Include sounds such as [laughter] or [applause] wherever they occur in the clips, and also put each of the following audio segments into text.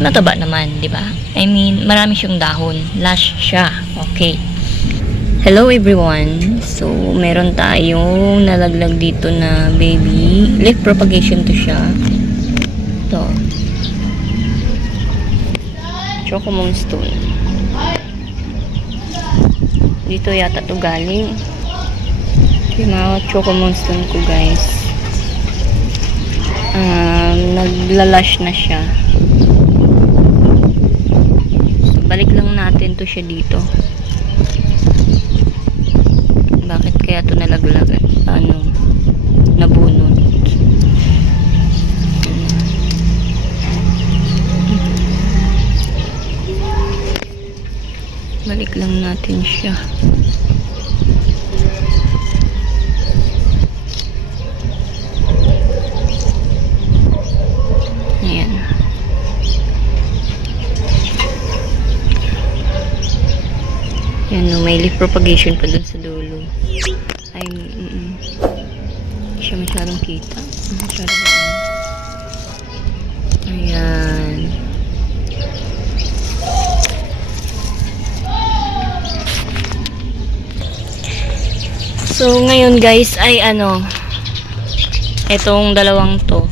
mataba naman, di ba? I mean, marami siyang dahon. Lush siya. Okay. Hello everyone. So, meron tayong nalaglag dito na baby. Leaf propagation to siya. Ito. Chocomon stone. Dito yata to galing. Yung mga chocomon stone ko guys. Um, naglalash na siya. Balik lang natin to siya dito. Bakit kaya to nalaglag at ano, nabunot? Balik lang natin siya. Ayan. Yan no, may leaf propagation pa dun sa dulo. Ay, mm, mm. Hindi siya masyadong kita. Masyadong ano. Ayan. So, ngayon guys, ay ano, etong dalawang to,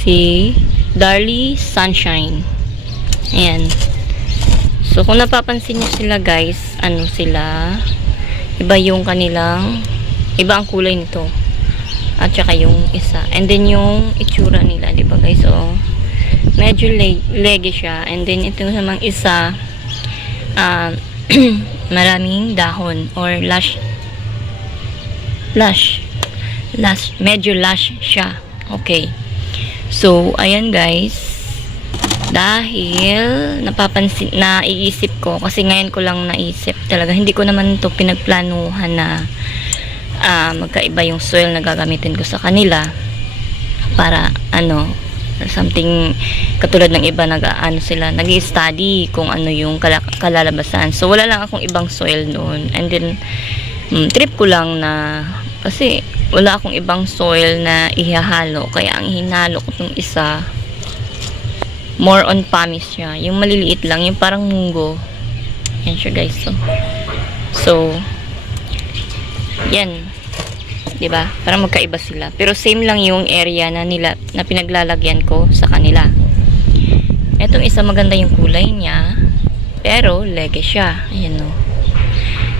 si Darly Sunshine. Ayan. So, kung napapansin niyo sila guys, ano sila, iba yung kanilang, iba ang kulay nito. At saka yung isa. And then yung itsura nila, di ba guys? So, medyo leg leggy siya. And then ito namang isa, ah, [clears throat] maraming dahon or lush lush lush medyo lush siya okay so ayan guys dahil napapansin naiisip ko kasi ngayon ko lang naisip talaga hindi ko naman to pinagplanuhan na ah, magkaiba yung soil na gagamitin ko sa kanila para ano something katulad ng iba nag ano sila nag study kung ano yung kala, kalalabasan. So wala lang akong ibang soil noon. And then mm, trip ko lang na kasi wala akong ibang soil na ihahalo kaya ang hinalo ko tong isa more on pamis siya yung maliliit lang yung parang munggo yan siya guys so so yan 'di ba? Para magkaiba sila. Pero same lang yung area na nila na pinaglalagyan ko sa kanila. Etong isa maganda yung kulay niya, pero lege siya. Ayan no.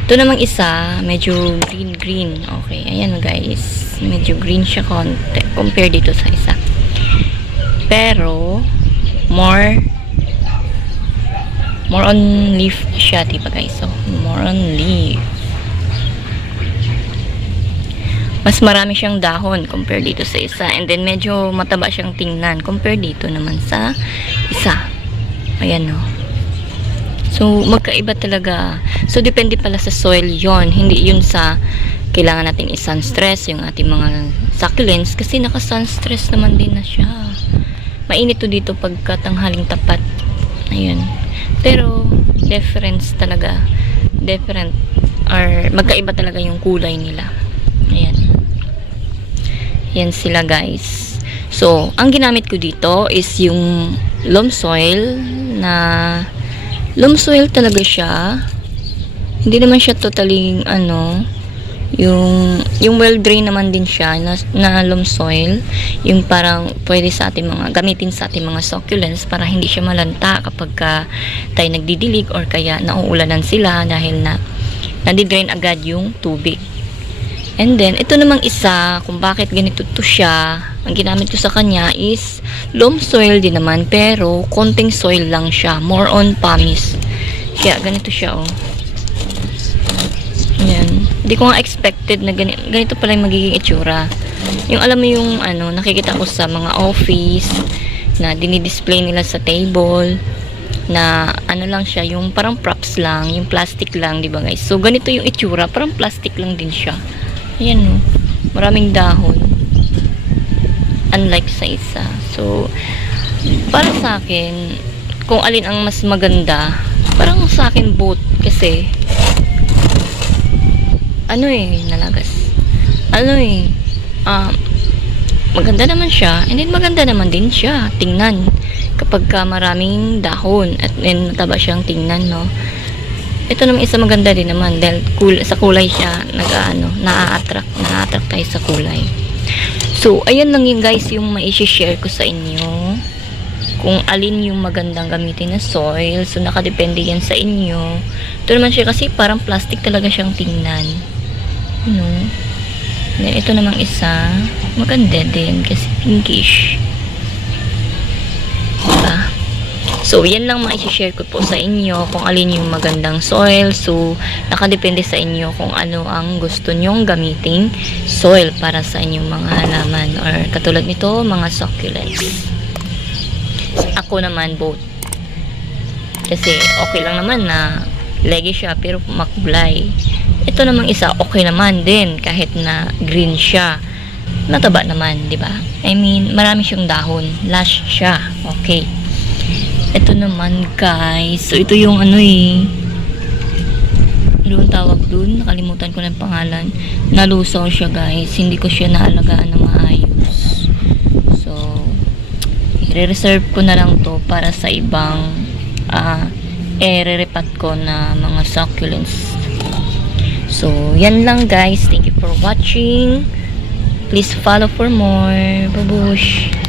Ito namang isa, medyo green green. Okay, ayan guys. Medyo green siya konti compare dito sa isa. Pero more more on leaf siya, diba guys? So, more on leaf. mas marami siyang dahon compare dito sa isa. And then, medyo mataba siyang tingnan compare dito naman sa isa. Ayan, no. So, magkaiba talaga. So, depende pala sa soil yon Hindi yun sa kailangan natin i-sun stress yung ating mga succulents kasi naka-sun stress naman din na siya. Mainit to dito pagka tanghaling tapat. Ayun. Pero, difference talaga. Different or magkaiba talaga yung kulay nila. Ayan. Yan sila guys. So, ang ginamit ko dito is yung loam soil na loam soil talaga siya. Hindi naman siya totally ano yung yung well drain naman din siya na, na loam soil yung parang pwede sa ating mga gamitin sa ating mga succulents para hindi siya malanta kapag ka tayo nagdidilig or kaya nauulanan sila dahil na nadidrain agad yung tubig And then, ito namang isa, kung bakit ganito to siya, ang ginamit ko sa kanya is loam soil din naman, pero konting soil lang siya. More on pumice. Kaya ganito siya, oh. Hindi ko nga expected na ganito, ganito pala yung magiging itsura. Yung alam mo yung ano, nakikita ko sa mga office, na dinidisplay nila sa table, na ano lang siya, yung parang props lang, yung plastic lang, di ba guys? So, ganito yung itsura, parang plastic lang din siya. Ayan no. Maraming dahon. Unlike sa isa. So, para sa akin, kung alin ang mas maganda, parang sa akin both. Kasi, ano eh, nalagas. Ano eh, um, maganda naman siya, and then maganda naman din siya, tingnan. kapag ka maraming dahon at then mataba siyang tingnan, no? Ito naman isa maganda din naman dahil kul sa kulay siya nag-ano, na-attract, na-attract tayo sa kulay. So, ayan lang yung guys yung mai-share ko sa inyo. Kung alin yung magandang gamitin na soil. So, nakadepende yan sa inyo. Ito naman siya kasi parang plastic talaga siyang tingnan. You know? Then, ito namang isa, maganda din kasi pinkish. Diba? So, yan lang ma-share ko po sa inyo kung alin yung magandang soil. So, nakadepende sa inyo kung ano ang gusto nyong gamiting soil para sa inyong mga halaman. Or katulad nito, mga succulents. Ako naman, both. Kasi, okay lang naman na leggy siya, pero makulay. Ito namang isa, okay naman din, kahit na green siya. Mataba naman, di ba? I mean, marami siyang dahon. Lush siya. Okay. Ito naman, guys. So, ito yung ano eh. Ang tawag dun? Nakalimutan ko yung pangalan. Nalusaw siya, guys. Hindi ko siya naalagaan na maayos. So, i-reserve ko na lang to para sa ibang ah e-repat ko na mga succulents. So, yan lang guys. Thank you for watching. Please follow for more. Babush!